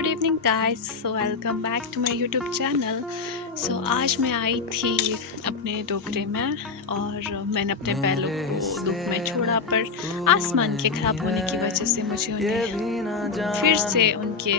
Good evening guys, so welcome back to my YouTube channel. आज मैं आई थी अपने डोगरे में और मैंने अपने बैलों को धूप में छोड़ा, पर आसमान के ख़राब होने की वजह से मुझे उन्हें फिर से उनके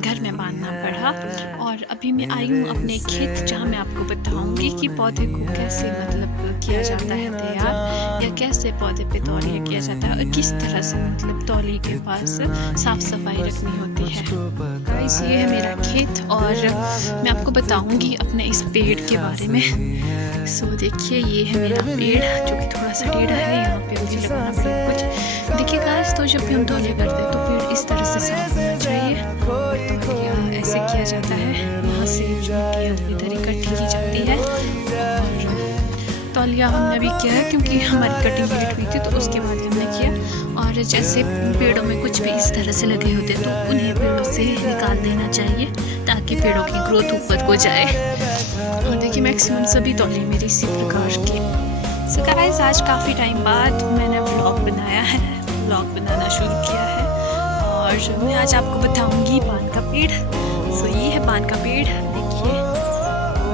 घर में बांधना पड़ा। और अभी मैं आई हूँ अपने खेत, जहाँ मैं आपको बताऊँगी कि पौधे को कैसे किया जाता है तैयार, या कैसे पौधे पे तौलिया किया जाता है और किस तरह से तौलिए के पास साफ़ सफाई रखनी होती है। गाइस, ये है मेरा खेत और मैं आपको बताऊंगी अपने इस पेड़ के बारे में। देखिए, ये है मेरा पेड़ जो कि थोड़ा सा टेढ़ा है, यहाँ पे भी लगाना पड़ेगा कुछ। देखिए गाइस, तो जब भी हम तौलिया करते हैं तो पेड़ इस तरह से साफ होना चाहिए। तौलिया ऐसे किया जाता है, यहाँ से इधर इकट्ठी की जाती है। और तौलिया हमने अभी किया है क्योंकि हमारी कटिंग लेट हुई थी, तो उसके बाद हमने किया। और जैसे पेड़ों में कुछ भी इस तरह से लगे होते हैं तो उन्हें पेड़ों से निकाल देना चाहिए ताकि पेड़ों की ग्रोथ ऊपर हो जाए। और देखिए, मैक्सिमम सभी तौलिए मेरे इसी प्रकार के। सो गाइस, आज काफ़ी टाइम बाद मैंने व्लॉग बनाया है, व्लॉग बनाना शुरू किया है और मैं आज आपको बताऊंगी पान का पेड़। ये है पान का पेड़। देखिए,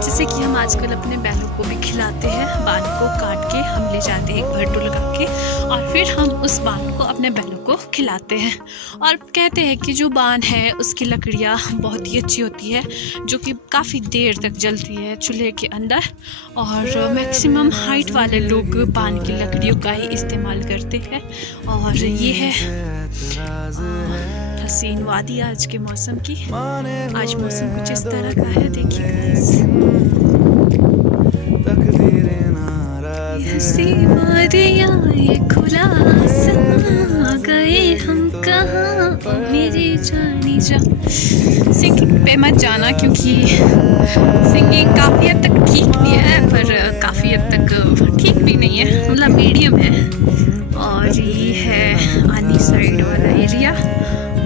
जैसे कि हम आजकल अपने बैलों को भी खिलाते हैं, बान को काट के हम ले जाते हैं एक भट्टू लगा के, और फिर हम उस बान को अपने बैलों को खिलाते हैं। और कहते हैं कि जो बान है उसकी लकड़ियाँ बहुत ही अच्छी होती है, जो कि काफ़ी देर तक जलती है चूल्हे के अंदर। और मैक्सिमम हाइट वाले लोग बान की लकड़ियों का ही इस्तेमाल करते हैं। और ये है हसीन वादी आज के मौसम की। आज मौसम कुछ इस तरह का है, देखिए गाइस। हसीन वादियाँ, ये खुला आसमां, गए हम कहाँ मेरी जानी जा। सिंगिंग पे मत जाना क्योंकि सिंगिंग काफ़ी हद तक ठीक भी है, पर काफ़ी हद तक ठीक भी नहीं है, मतलब मीडियम है। और ये है आनी साइड वाला एरिया,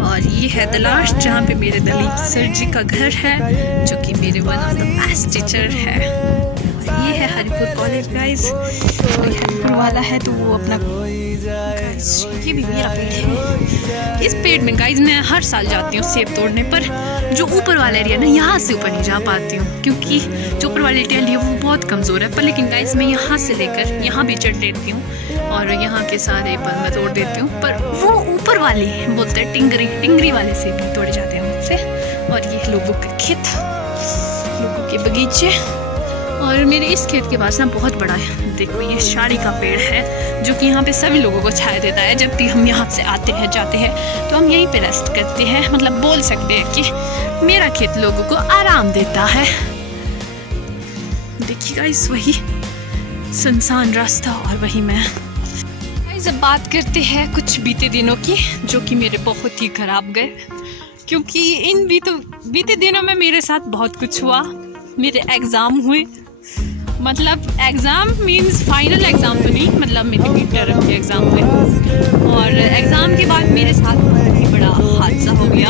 और ये है दलाश, जहाँ पे मेरे दलीप सर जी का घर है, जो कि मेरे one of the best teacher है। ये है हरिपुर कॉलेज गाइस। हरिपुर वाला है तो वो अपना गाइस, ये भी मेरा पेड़ है। इस पेड़ में गाइस मैं हर साल जाती हूँ सेब तोड़ने, पर जो ऊपर वाला एरिया ना, यहाँ से ऊपर नहीं जा पाती हूँ क्योंकि जो ऊपर वाली एरिया है वो बहुत कमज़ोर है। पर लेकिन गाइस, मैं यहाँ से लेकर यहाँ भी चढ़ लेती हूँ और यहाँ के सारे पर मैं तोड़ देती हूँ। पर वो ऊपर वाले बोलते हैं टिंगरी वाले से भी तोड़े जाते हैं मुझसे। और ये लोगों के खेत, लोगों के बगीचे। और मेरे इस खेत के पास ना बहुत बड़ा है, देखो ये शाड़ी का पेड़ है, जो कि यहाँ पे सभी लोगों को छाया देता है। जब भी हम यहाँ से आते हैं जाते हैं तो हम यहीं पे रेस्ट करते हैं, मतलब बोल सकते हैं कि मेरा खेत लोगों को आराम देता है। देखिए गाइस, वही सुनसान रास्ता और वही मैं। जब बात करते हैं कुछ बीते दिनों की, जो कि मेरे बहुत ही खराब गए, क्योंकि इन बीते दिनों में मेरे साथ बहुत कुछ हुआ। मेरे एग्ज़ाम हुए, मतलब एग्ज़ाम मीन्स फाइनल एग्ज़ाम तो नहीं, मतलब मेरे मिड टर्म के एग्ज़ाम हुए। और एग्ज़ाम के बाद मेरे साथ बहुत ही बड़ा हादसा हो गया।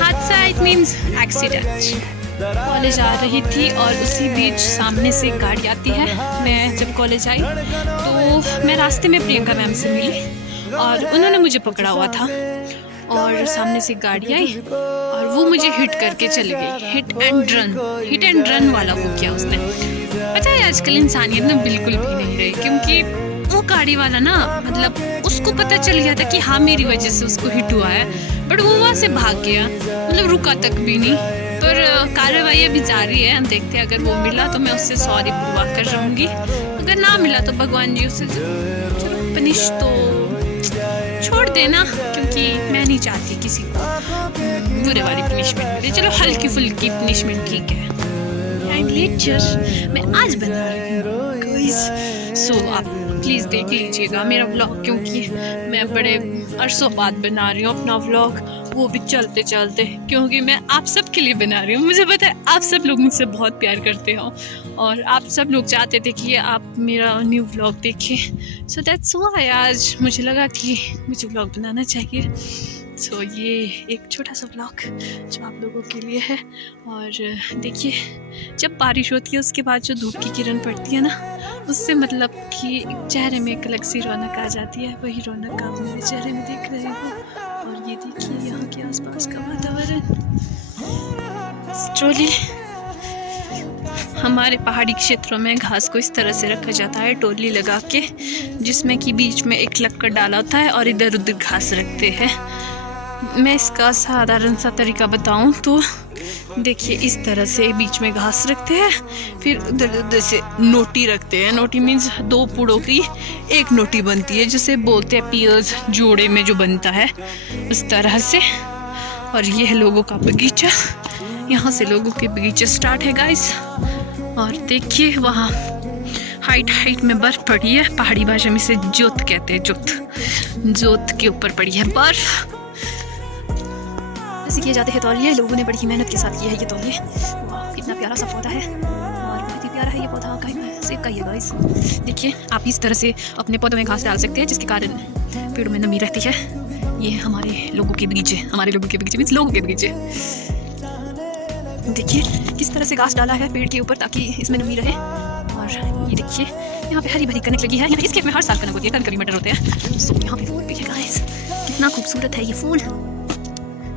हादसा इट मीन्स एक्सीडेंट। कॉलेज आ रही थी और उसी बीच सामने से एक गाड़ी आती है। मैं जब कॉलेज आई तो मैं रास्ते में प्रियंका मैम से मिली और उन्होंने मुझे पकड़ा हुआ था, और सामने से गाड़ी आई और वो मुझे हिट करके चली गई। हिट एंड रन वाला वो किया उसने। पता है, आजकल इंसानियत ना बिल्कुल भी नहीं रही, क्योंकि वो गाड़ी वाला ना, मतलब उसको पता चल गया था कि हाँ मेरी वजह से उसको हिट हुआ है, बट वो वहाँ से भाग गया, मतलब रुका तक भी नहीं। पर कार्रवाई अभी जारी है, हम देखते हैं। अगर वो मिला तो मैं उससे सॉरी बुलवा कर रहूँगी, अगर ना मिला तो भगवान जी उसे चलो पनिश तो छोड़ देना, क्योंकि मैं नहीं चाहती किसी को बुरे वाली पनिशमेंट मिले। चलो हल्की फुल्की पनिशमेंट ठीक है। एंड लेक्चर मैं आज बना रही हूँ गाइस, आप प्लीज़ देख लीजिएगा मेरा व्लॉग, क्योंकि मैं बड़े अरसों बाद बना रही हूँ अपना व्लॉग, वो भी चलते चलते, क्योंकि मैं आप सब के लिए बना रही हूँ। मुझे पता है आप सब लोग मुझसे बहुत प्यार करते हो और आप सब लोग चाहते थे कि आप मेरा न्यू व्लॉग देखें। सो दैट्स व्हाई आज मुझे लगा कि मुझे व्लॉग बनाना चाहिए। ये एक छोटा सा व्लॉग जो आप लोगों के लिए है। और देखिए, जब बारिश होती है उसके बाद जो धूप की किरण पड़ती है ना, उससे मतलब कि चेहरे में एक अलग सी रौनक आ जाती है। वही रौनक आप मेरे चेहरे में देख रहे हो। और ये देखिए यहाँ के आसपास का वातावरण। ट्रॉली हमारे पहाड़ी क्षेत्रों में घास को इस तरह से रखा जाता है टोली लगा के, जिसमें कि बीच में एक लक्कड़ डाला होता है और इधर उधर घास रखते हैं। मैं इसका साधारण सा तरीका बताऊं तो देखिए, इस तरह से बीच में घास रखते हैं, फिर उधर उधर से नोटी रखते हैं। नोटी मीन्स 2 पुड़ों की एक नोटी बनती है, जिसे बोलते हैं पियर्स, जोड़े में जो बनता है उस तरह से। और ये है लोगों का बगीचा, यहाँ से लोगों के बगीचे स्टार्ट है गाइस। और देखिए वहाँ हाइट में बर्फ पड़ी है, पहाड़ी भाषा में से जोत कहते हैं, जोत के ऊपर पड़ी है बर्फ। ऐसे किए जाते हैं तौलिए, लोगों ने बड़ी मेहनत के साथ किया है ये तौलिए। वाह, कितना प्यारा सा पौधा है और बहुत ही प्यारा है ये पौधा। सेब का ही है गाइस। देखिए, आप इस तरह से अपने पौधों में घास डाल सकते हैं, जिसके कारण पेड़ों में नमी रहती है। ये हमारे लोगों के बगीचे, मीन्स लोगों के बगीचे। देखिए किस तरह से घास डाला है पेड़ के ऊपर ताकि इसमें नमी रहे। और ये देखिए यहाँ पे हरी भरी कनक लगी है। यहाँ इस खेत में हर साल कनक होती है, कभी मटर होते हैं। सो यहाँ पे फूल भी है गाइस, कितना खूबसूरत है ये फूल।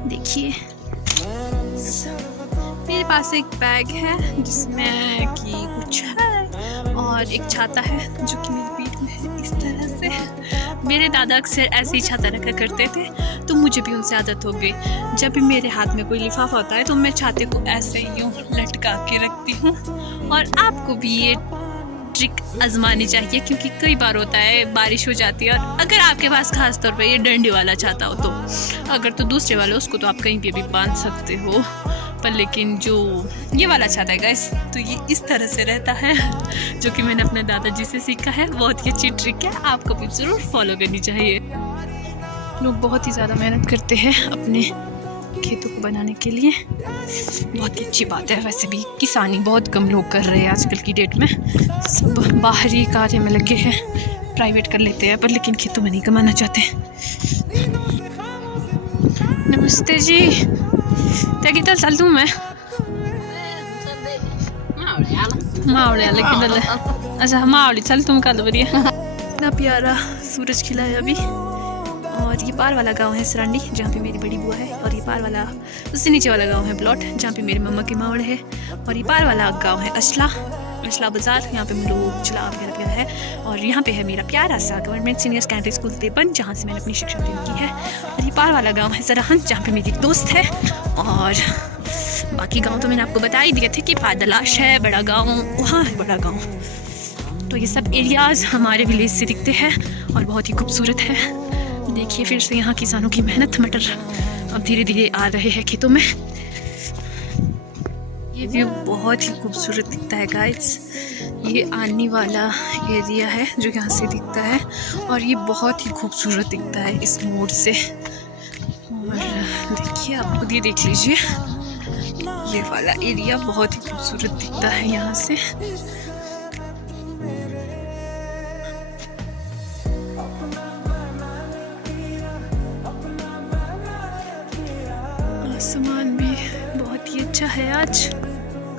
देखिए मेरे पास एक बैग है जिसमें कि कुछ है और एक छाता है जो कि मेरी पीठ में है इस तरह से। मेरे दादा अक्सर ऐसे ही छाता रखा करते थे, तो मुझे भी उनसे आदत हो गई। जब भी मेरे हाथ में कोई लिफाफा होता है तो मैं छाते को ऐसे यूं लटका के रखती हूँ। और आपको भी ये ट्रिक आजमानी चाहिए, क्योंकि कई बार होता है बारिश हो जाती है, और अगर आपके पास खास तौर पे ये डंडी वाला छाता हो तो, अगर तो दूसरे वाले उसको तो आप कहीं पे भी बांध सकते हो, पर लेकिन जो ये वाला छाता है गाइस, तो ये इस तरह से रहता है, जो कि मैंने अपने दादाजी से सीखा है। बहुत ही अच्छी ट्रिक है, आपको भी ज़रूर फॉलो करनी चाहिए। लोग बहुत ही ज़्यादा मेहनत करते हैं अपने खेतों को बनाने के लिए, बहुत ही अच्छी बात है। वैसे भी किसानी बहुत कम लोग कर रहे हैं आजकल की डेट में, सब बाहरी कार्य में लगे हैं, प्राइवेट कर लेते हैं, पर लेकिन खेतों में नहीं कमाना चाहते। नमस्ते जी, क्या चल तू मैं मावड़े अच्छा मावड़ी चल तुम कल बढ़िया। इतना प्यारा सूरज खिला है अभी। और ये पार वाला गांव है सरांडी, जहाँ पे मेरी बड़ी बुआ है। और ये पार वाला उससे नीचे वाला गांव है ब्लॉट, जहाँ पे मेरी मम्मा के मावड़े है। और ये पार वाला गांव है अशला बाज़ार, यहाँ पे लोग चला वगैरह है। और यहाँ पे है मेरा प्यारा सा government senior secondary school Deoband, जहाँ से मैंने अपनी शिक्षा पूरी की है। और ये पार वाला गांव है सरहंस, जहाँ पे मेरी दोस्त है। और बाकी गांव तो मैंने आपको बता ही दिए थे कि पादलाश है, बड़ा गांव वहाँ है, बड़ा गांव। तो ये सब एरियाज़ हमारे विलेज से दिखते हैं और बहुत ही खूबसूरत है। देखिए फिर से यहाँ किसानों की मेहनत, मटर अब धीरे धीरे आ रहे हैं खेतों में। ये व्यू बहुत ही खूबसूरत दिखता है गाइस। ये आने वाला एरिया है जो यहाँ से दिखता है, और ये बहुत ही खूबसूरत दिखता है इस मोड़ से। और देखिए आप खुद ही देख लीजिए, ये वाला एरिया बहुत ही खूबसूरत दिखता है यहाँ से। आसमान भी बहुत ही अच्छा है आज।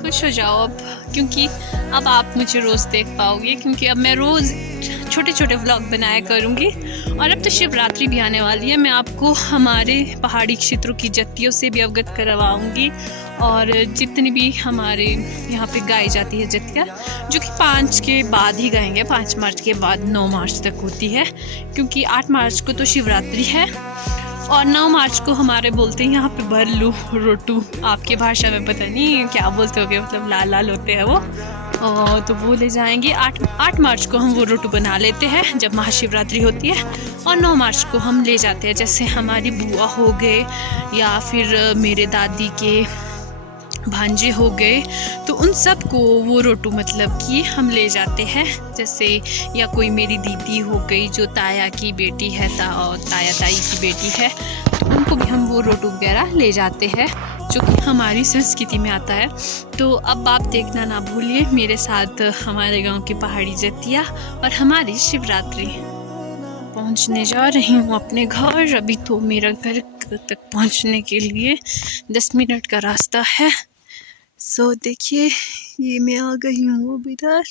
खुश हो जाओ अब, क्योंकि अब आप मुझे रोज़ देख पाओगे, क्योंकि अब मैं रोज़ छोटे छोटे व्लॉग बनाया करूँगी। और अब तो शिवरात्रि भी आने वाली है, मैं आपको हमारे पहाड़ी क्षेत्रों की जत्तियों से भी अवगत करवाऊँगी। और जितनी भी हमारे यहाँ पे गाई जाती है जत्तियाँ, जो कि 5 के बाद ही गाएंगे, 5 मार्च के बाद 9 मार्च तक होती है, क्योंकि 8 मार्च को तो शिवरात्रि है और 9 मार्च को हमारे बोलते हैं यहाँ पे भरलू रोटू, आपके भाषा में पता नहीं क्या बोलते होगे, मतलब लाल लाल होते हैं वो। तो वो ले जाएंगे 8 मार्च को हम वो रोटू बना लेते हैं जब महाशिवरात्रि होती है। और 9 मार्च को हम ले जाते हैं, जैसे हमारी बुआ हो गए या फिर मेरे दादी के भांजे हो गए, तो उन सब को वो रोटू मतलब कि हम ले जाते हैं। जैसे या कोई मेरी दीदी हो गई जो ताया की बेटी है, ताया ताई की बेटी है, तो उनको भी हम वो रोटू वगैरह ले जाते हैं, जो कि हमारी संस्कृति में आता है। तो अब आप देखना ना भूलिए मेरे साथ हमारे गांव की पहाड़ी जत्तियाँ और हमारी शिवरात्रि। पहुंचने जा रही हूँ अपने घर। अभी तो मेरा घर तक पहुंचने के लिए 10 मिनट का रास्ता है। सो देखिए ये मैं आ गई हूँ अब इधर,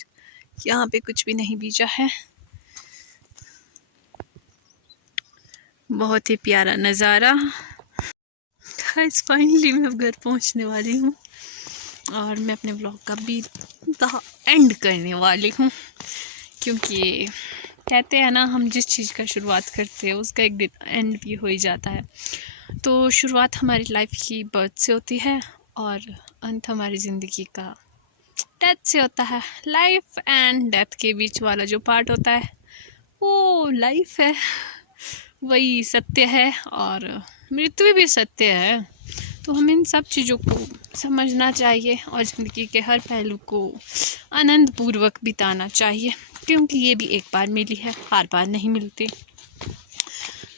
यहाँ पे कुछ भी नहीं बीजा है, बहुत ही प्यारा नज़ारा। गाइस फाइनली मैं अब घर पहुंचने वाली हूँ और मैं अपने व्लॉग का भी एंड करने वाली हूँ, क्योंकि कहते हैं ना, हम जिस चीज़ का शुरुआत करते हैं उसका एक दिन एंड भी हो ही जाता है। तो शुरुआत हमारी लाइफ की बर्थ से होती है और अंत हमारी ज़िंदगी का डेथ से होता है। लाइफ एंड डेथ के बीच वाला जो पार्ट होता है वो लाइफ है, वही सत्य है और मृत्यु भी सत्य है। तो हमें इन सब चीज़ों को समझना चाहिए और ज़िंदगी के हर पहलू को आनंद पूर्वक बिताना चाहिए, क्योंकि ये भी एक बार मिली है, हर बार नहीं मिलती।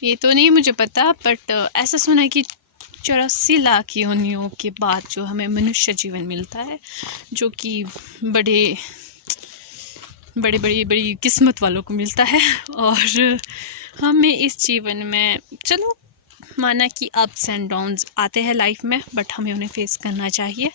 ये तो नहीं मुझे पता, बट ऐसा सुना है कि 84 लाख योनियों के बाद जो हमें मनुष्य जीवन मिलता है, जो कि बड़ी किस्मत वालों को मिलता है। और हमें इस जीवन में, चलो माना कि अप्स एंड डाउन्स आते हैं लाइफ में, बट हमें उन्हें फेस करना चाहिए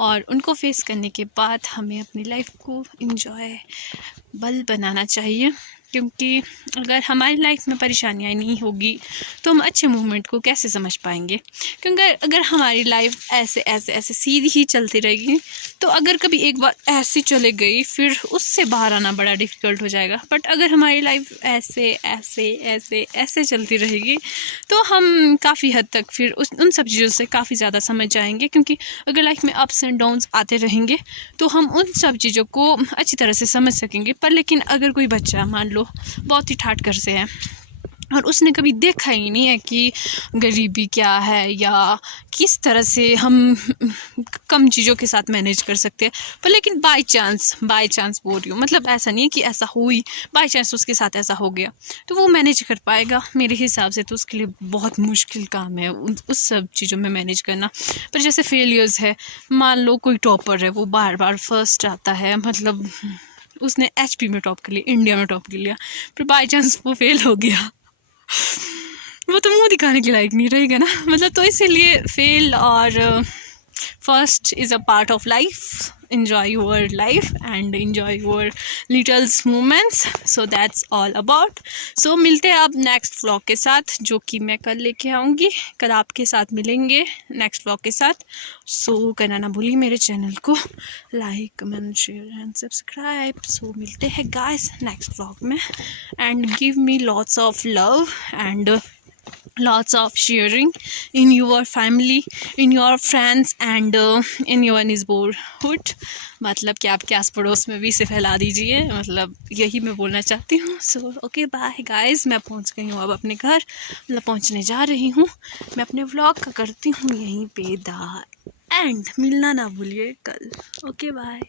और उनको फेस करने के बाद हमें अपनी लाइफ को इंजॉयबल बनाना चाहिए। क्योंकि अगर हमारी लाइफ में परेशानियाँ नहीं होगी तो हम अच्छे मूवमेंट को कैसे समझ पाएंगे। क्योंकि अगर हमारी लाइफ ऐसे सीधी ही चलती रहेगी तो अगर कभी एक बार ऐसी चले गई फिर उससे बाहर आना बड़ा डिफ़िकल्ट हो जाएगा। बट अगर हमारी लाइफ ऐसे चलती रहेगी तो हम काफ़ी हद तक फिर उन सब चीज़ों से काफ़ी ज़्यादा समझ जाएंगे। क्योंकि अगर लाइफ में अप्स एंड डाउन्स आते रहेंगे तो हम उन सब चीज़ों को अच्छी तरह से समझ सकेंगे। पर लेकिन अगर कोई बच्चा मान लो बहुत ही ठाट घर से है और उसने कभी देखा ही नहीं है कि गरीबी क्या है या किस तरह से हम कम चीज़ों के साथ मैनेज कर सकते हैं, पर लेकिन बाय चांस बोल रही हूँ, मतलब ऐसा नहीं है कि ऐसा हुई, बाय चांस उसके साथ ऐसा हो गया तो वो मैनेज कर पाएगा। मेरे हिसाब से तो उसके लिए बहुत मुश्किल काम है उस सब चीज़ों में मैनेज करना। पर जैसे फेलियर्स है, मान लो कोई टॉपर है, वो बार बार फर्स्ट आता है, मतलब उसने HP में टॉप कर लिया, इंडिया में टॉप कर लिया, फिर बाई चांस वो फेल हो गया, वो तो मुंह दिखाने के लायक नहीं रहेगा ना। मतलब तो इसीलिए फेल और first is a part of life. enjoy your life and enjoy your little moments. So that's all about. So मिलते हैं अब नेक्स्ट व्लॉग के साथ, जो कि मैं कल लेके आऊँगी। कल आपके साथ मिलेंगे नेक्स्ट व्लॉग के साथ। सो करना ना भूलिए मेरे चैनल को like, comment, share and subscribe. So मिलते हैं गाइस नेक्स्ट व्लॉग में and give me lots of love and lots of sharing in your family, in your friends and in your neighborhood। मतलब कि आपके आस पड़ोस में भी इसे फैला दीजिए, मतलब यही मैं बोलना चाहती हूँ। सो ओके बाय गाइस, मैं पहुँच गई हूँ अब अपने घर, मतलब पहुँचने जा रही हूँ। मैं अपने व्लॉग का करती हूँ यहीं पे एंड। मिलना ना भूलिए कल। Okay bye.